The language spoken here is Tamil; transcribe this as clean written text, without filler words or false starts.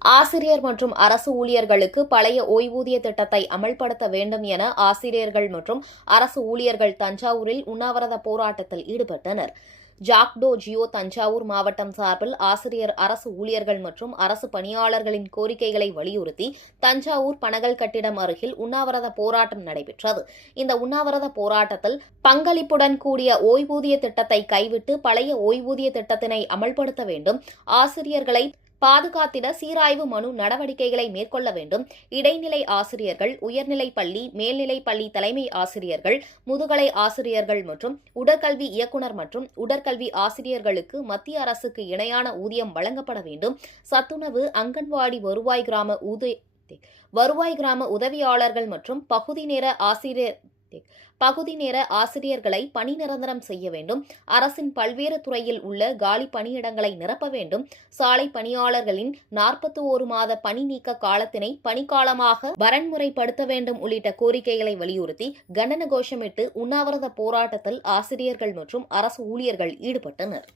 ஆசிரியர் மற்றும் அரசு ஊழியர்களுக்கு பழைய ஓய்வூதிய திட்டத்தை அமல்படுத்த வேண்டும் என ஆசிரியர்கள் மற்றும் அரசு ஊழியர்கள் தஞ்சாவூரில் உண்ணாவிரத போராட்டத்தில் ஈடுபட்டனர். ஜாக்டோ ஜியோ தஞ்சாவூர் மாவட்டம் சார்பில் ஆசிரியர், அரசு ஊழியர்கள் மற்றும் அரசு பணியாளர்களின் கோரிக்கைகளை வலியுறுத்தி தஞ்சாவூர் பனகல் கட்டிடம் அருகில் உண்ணாவிரத போராட்டம் நடைபெற்றது. இந்த உண்ணாவிரத போராட்டத்தில் பங்களிப்புடன் கூடிய ஓய்வூதிய திட்டத்தை கைவிட்டு பழைய ஓய்வூதிய திட்டத்தினை அமல்படுத்த வேண்டும், ஆசிரியர்களை பாதுகாத்திட சீராய்வு மனு நடவடிக்கைகளை மேற்கொள்ள வேண்டும், இடைநிலை ஆசிரியர்கள், உயர்நிலைப் பள்ளி, மேல்நிலைப் பள்ளி தலைமை ஆசிரியர்கள், முதுகலை ஆசிரியர்கள் மற்றும் உடற்கல்வி இயக்குநர் மற்றும் உடற்கல்வி ஆசிரியர்களுக்கு மத்திய அரசுக்கு இணையான ஊதியம் வழங்கப்பட வேண்டும், சத்துணவு, அங்கன்வாடி, வருவாய் கிராம உதவியாளர்கள் மற்றும் பகுதி நேர ஆசிரியர்களை பணி நிரந்தரம் செய்ய வேண்டும், அரசின் பல்வேறு துறையில் உள்ள காலி பணியிடங்களை நிரப்ப வேண்டும், சாலை பணியாளர்களின் 41 மாத பணி நீக்க காலத்தினை பணிக்காலமாக வரன்முறைப்படுத்த வேண்டும் உள்ளிட்ட கோரிக்கைகளை வலியுறுத்தி கண்டன கோஷமிட்டு உண்ணாவிரத போராட்டத்தில் ஆசிரியர்கள் மற்றும் அரசு ஊழியர்கள் ஈடுபட்டனர்.